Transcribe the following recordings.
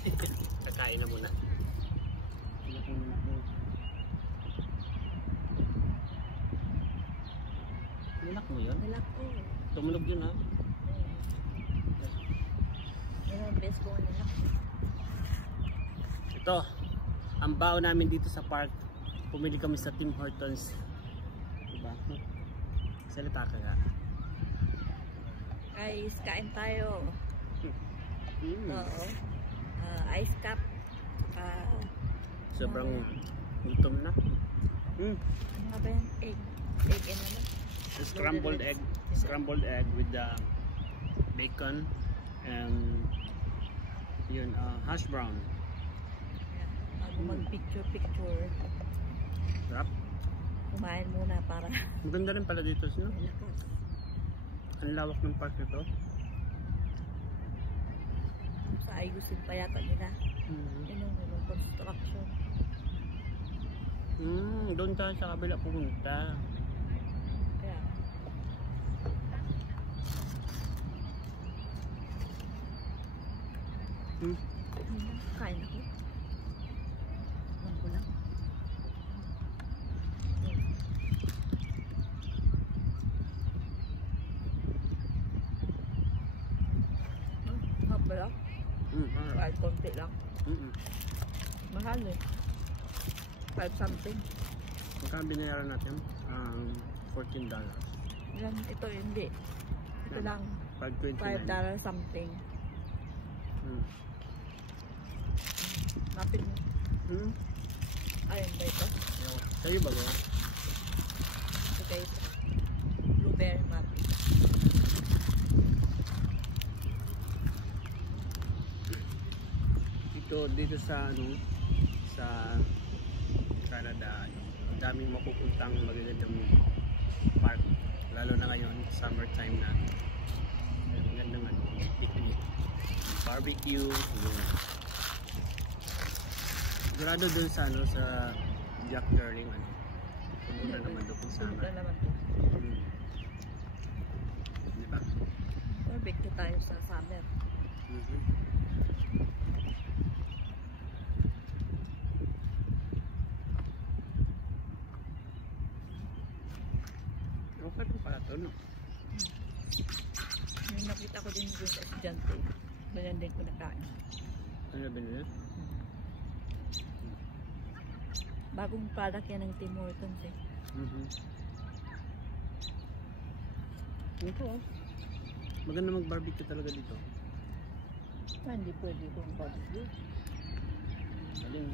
Kakain na muna. Nilak mo yun? Nilak ko. Tumunog yun ha? Yan ang best ko nilak. Ito, ang baon namin dito sa park. Pumili kami sa Tim Hortons. Diba? Salita ka nga. Guys, kain tayo. Mm. Oo. Ice cup. Sobrang gutom na. Ano nga ba yan? Egg. Egg and ano? Scrambled egg. Scrambled egg with the bacon and yun, hash brown. Bago mag-picture. Sarap. Kumain muna para. Maganda rin pala dito, no? Ang lawak ng park nito. Sa ayusin pa yata nila. Yun yung construction. Doon tayo sa kabila pumunta. Kaya. Kain ako. Lang ko lang. Pala. Kahit konti lang. Mahal eh. 5 something. Magkano binayaran natin? $14. Yan, ito hindi. Ito lang. $5.29. $5 something. Napin mo. Ayun ba ito? Sa'yo ba ba? Ito guys. Blueberry muffin. Dito sa sa Canada, ang daming mapupuntang magagandang park, lalo na ngayon summertime na. Magandang picnic, barbecue. Sigurado dun sa sa Jack Darling puno na naman doon kung summer. Puno na naman to. Diba? Barbecue tayo sa summer. Okay rin pala ito, no? Yung nakita ko din doon sa estudyante. Ganyan din ko nakain. Ano binili? Bagong product yan ng Tim Hortons eh. Ito maganda mag-barbecue talaga dito. Hindi pwede kung barbecue. Galing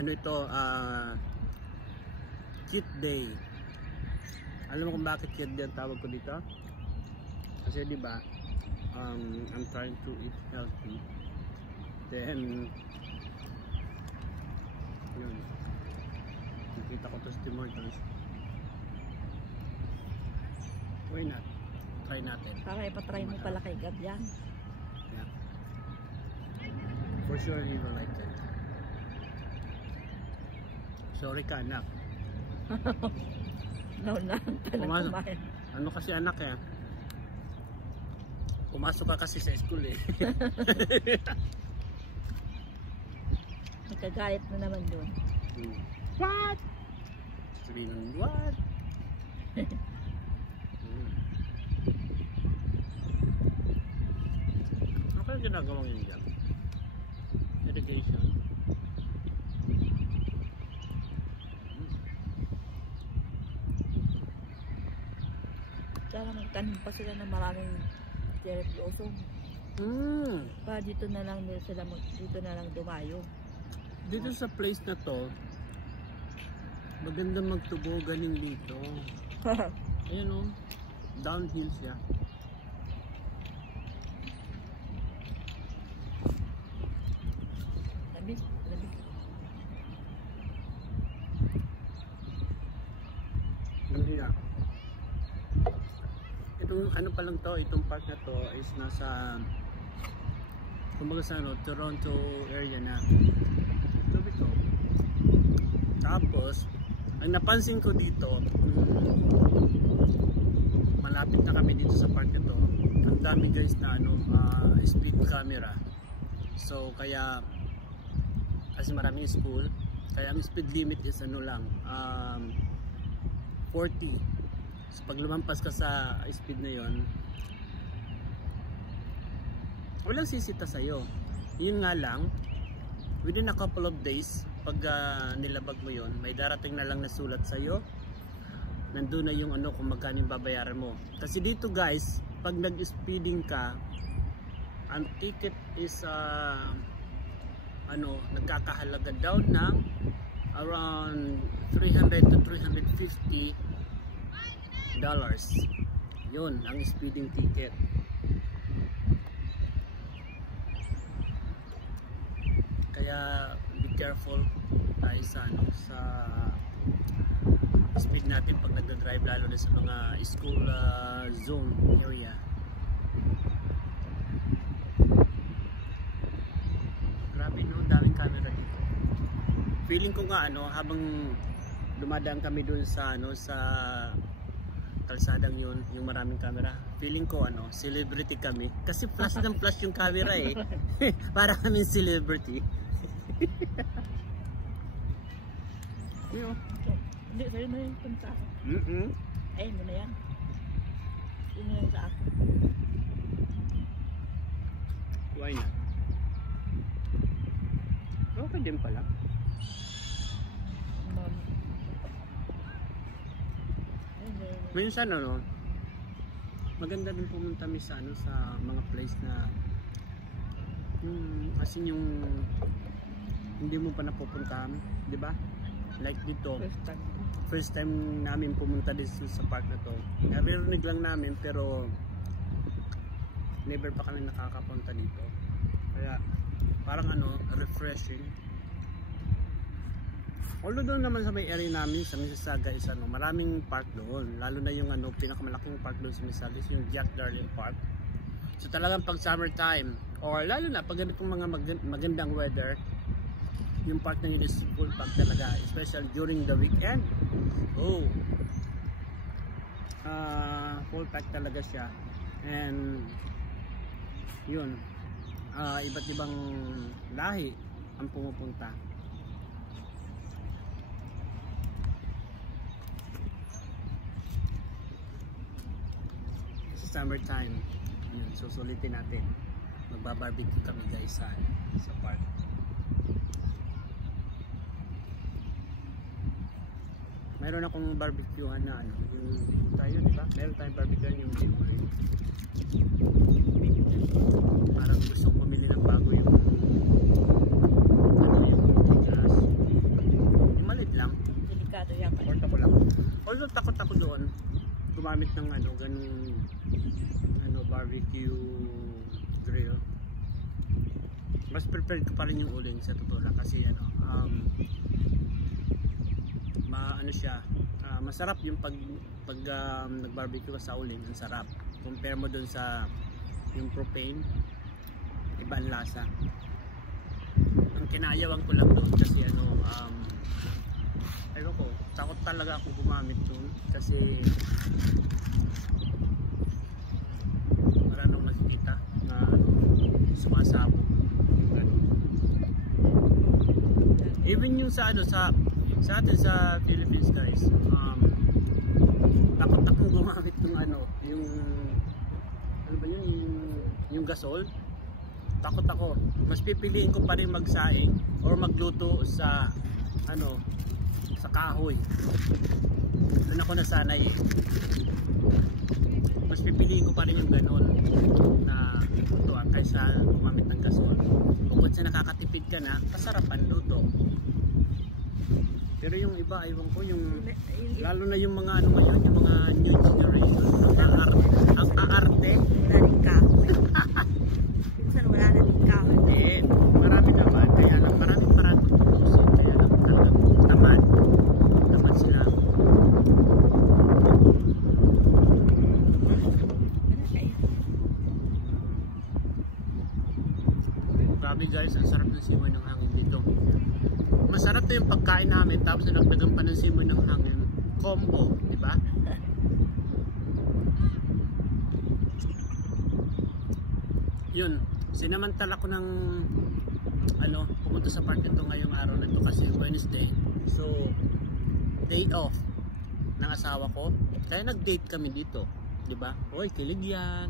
ano ito, cheat day. Alam mo kung bakit cheat day ang tawag ko dito? Kasi di ba, I'm trying to eat healthy. Then yun, nakita ko to sa Tim Hortons. Why not? Try natin. Para ipatry mo pala kay Gab yan. Yeah. For sure you will like it. Sorry ka anak. No, Pumasok. Ano kasi anak eh. Pumasok ka kasi sa school eh. Nagkagalit na naman doon. What? Sabihin nun, what? Ano kaya ginagawang yun dyan? Irrigation. Sana magtanim pa sila ng maraming cherry blossom. Para dito na lang sila dito na lang dumayo. Dito sa place na to, maganda magtubo galing dito. Ayan o, downhill siya. Labis. Hindi na. Itong ano pa lang to, itong park na to is nasa kumbaga sa Toronto area na. Ito. Ang napansin ko dito, malapit na kami dito sa park ito. Ang dami guys na speed camera. So kaya kasi maraming school, kaya ang speed limit is lang 40. So pag lumampas ka sa speed na yon, walang sisita sa'yo. Yun nga lang, within a couple of days, pag nilabag mo yon, may darating na lang na sulat sa'yo. Nandun na yung kung magkano yung babayaran mo. Kasi dito guys, pag nag-speeding ka, ang ticket is nagkakahalaga daw ng around $300 to $350. Yun ang speeding ticket. Kaya be careful tayo sa speed natin pag nagda-drive, lalo na sa mga school zone area. Grabe no, daming camera dito. Feeling ko nga habang dumadaan kami dun sa sa kalsadang yun, yung maraming camera. Feeling ko celebrity kami kasi flash ng flash yung camera eh. Para kaming celebrity. Hindi, sa'yo na yung punta ako. Ayun mo na yan. Yun na yung sa ako. Why not? Okay din pala. Minsan maganda din pumunta sa sa mga place na as in yung hindi mo pa napupuntahan, di ba? Like dito, first time namin pumunta dito sa park na to. Naririnig lang namin pero never pa kami nakakapunta dito. Kaya parang refreshing. Although doon naman sa may area namin sa Mississauga is maraming park doon. Lalo na yung pinakamalaking park doon sa Mississauga is yung Jack Darling Park. So talagang pag summertime or lalo na pag ganitong mga magandang weather, yung park na yun is full pack talaga, especially during the weekend. Full pack talaga siya. And yun, iba't ibang lahi ang pumupunta. Sa summertime, yun, susulitin natin. Magbabarbecue kami guys sa park. Mayroon akong barbecuehan na yung tayo, di ba? Meron tayong barbecuehan yung libre. Parang gustong pumili ng bago yung yung glass. Yung maliit lang. Delikado yan. Portable lang. Although takot ako doon gumamit ng ganung barbecue grill. Mas prepared ko pa rin yung uling sa totoo lang kasi masarap yung pag nag-barbecue ka sa uling, ang sarap. Compare mo dun sa yung propane, iba ang lasa. Ang kinayawan ko lang doon kasi ayoko ko, takot talaga ako gumamit doon kasi maraming nakikita na sumasabog yung ganun. Even yung sa atin sa Philippines guys, takot akong gumamit ng yung gasol. Takot ako. Mas pipiliin ko pa rin magsaing or magluto sa sa kahoy. Doon ako nasanay eh. Mas pipiliin ko pa rin yung ganon na lutuan kaysa gumamit ng gasol. Bukod sa nakakatipid ka na, kasarapan luto. Pero yung iba, aywan ko, lalo na yung mga ngayon, yung mga new generation, ang aarte. Wala rin kahoy. Minsan wala na rin kahoy. Hindi, marami naman, kaya lang maraming parang tutusin, kaya lang talagang tamad sila. Grabe guys, ang sarap ng siway ng hangin dito. Masarap ito yung pagkain namin, tapos nagdagan pa ng simoy ng hangin. Combo, di ba? Yun, sinamantala ko ng pumunta sa park ito ngayong araw na ito kasi Wednesday. So, day off ng asawa ko. Kaya nag-date kami dito, di ba? Oy, kilig yan.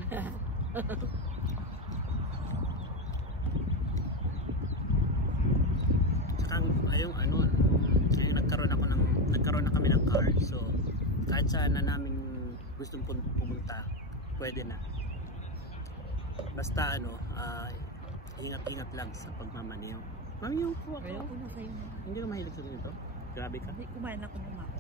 Tsaka ayong ngayon nagkaroon na kami ng car. So, kahit saan na namin gustong pumunta, pwede na. Basta ingat-ingat lang sa pagmamaneho. Mami, yung po ako. Kaya ako na sa'yo na. Hindi ka mahilig sa ganito? Grabe ka. Hindi, kumain ako ng mako.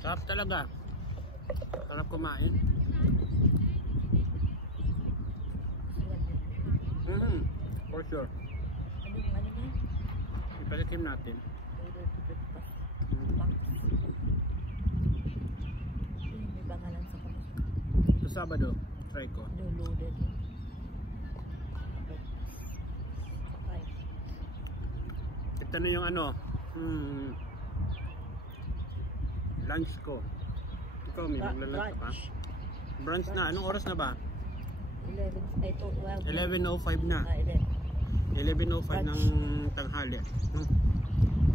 Sarap talaga. Sarap kumain. For sure. Ano ba? Ipalikim natin. May bangalan sa kanya. Sa Sabado, try ko. Loaded. Ito na yung lunch ko. Ikaw, may maglalunch ka pa? Brunch na. Anong oras na ba? 12. 11:05 na. 11:05 Brunch. ng tanghali.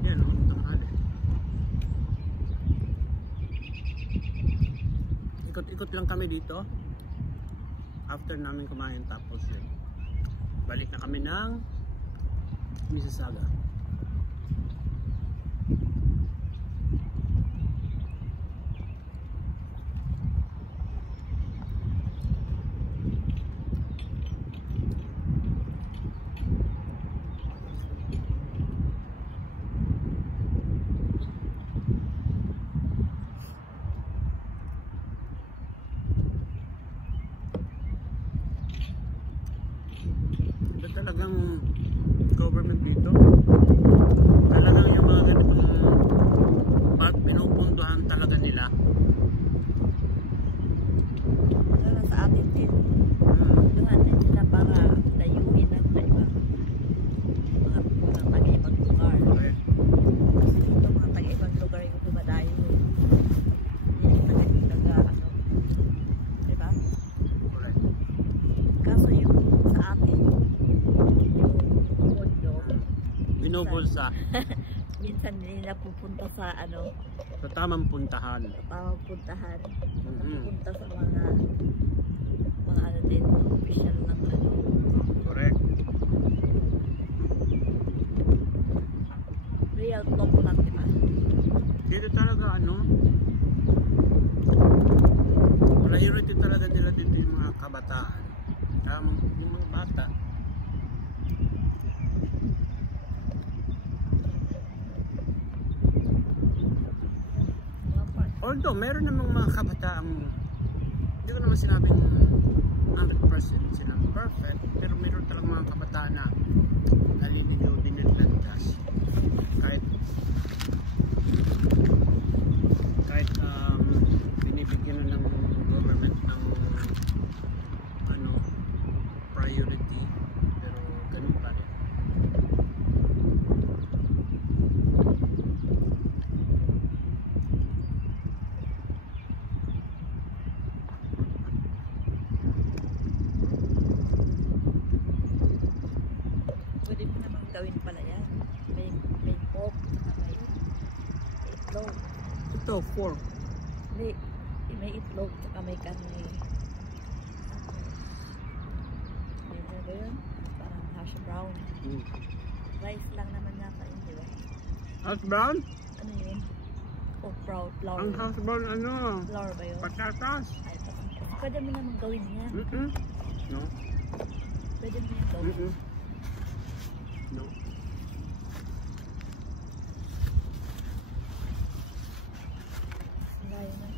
Yan, tanghali. Ikot-ikot lang kami dito. After namin kumain, tapos balik na kami ng Mississauga. Talagang government dito, talagang yung mga ganitong park pinupunduhan talaga nila. Pero sa atin din, punduhan din sila para layuin ng mga taga-ibang lugar. Okay. Kasi ito mga taga-ibang lugar yung dumadayo. Hindi diba? Correct. Kaso yung sa atin, Binubulsa minsan nila pupunta sa sa tamang puntahan. puntahan. Mhm. Pupunta sa mga din, official ng Correct. real talk lang, diba? Dito talaga priority talaga nila dito yung mga kabataan. Yung mga bata. Although, meron namang mga kabataang, hindi ko naman sinabing 100% silang perfect, pero meron talagang mga kabataan na naliligaw din ng landas. Kahit binibigyan na ng government ng priority, pero ganun pa rin. Pwede mo naman gawin pala yan. May pork, may itlog. Ito, pork. Hindi, may itlog, saka may karne. Ano ba yun? Parang hash brown. Rice lang naman nasa yun, di ba? Hash brown? Ano yun? Oh, flour. Ang hash brown Flour ba yun? patatas. Ay, pwede mo naman gawin yan. No? Pwede mo yan gawin. No. Layo ng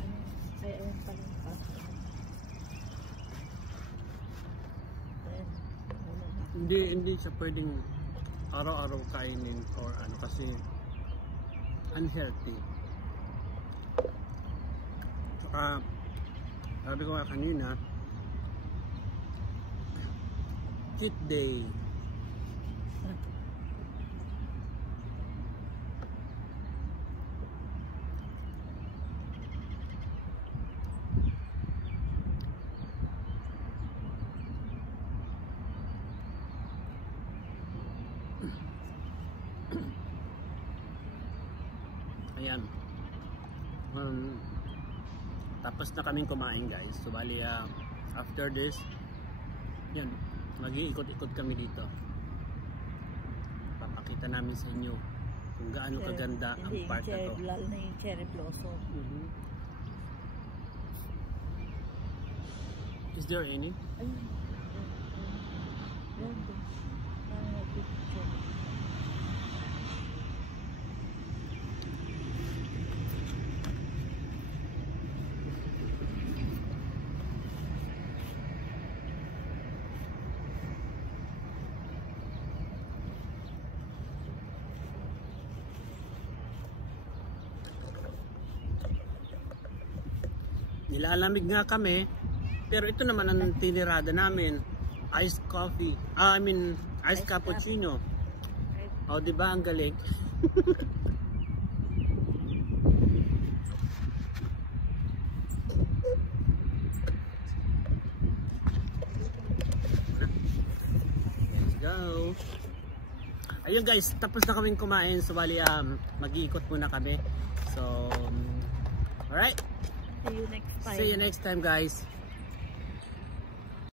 ay, ayun pala yung pasta. Ayan. Hindi siya pwedeng araw-araw kainin or kasi unhealthy. Saka sabi ko nga kanina, cheat day. Ayan. Tapos na kaming kumain guys. So bali after this, yan, mag-iikot-ikot kami dito. Papakita namin sa inyo kung gaano kaganda ang park na to. Lalo na yung cherry blossom. Is there any? Ayun. Ayun. Nilalamig nga kami, pero ito naman ang tinirada namin, iced coffee, iced cappuccino. O, di ba ang galing? Let's go. Ayun guys, tapos na kaming kumain, so bali mag-iikot muna kami. So, alright. See you next time. See you next time guys.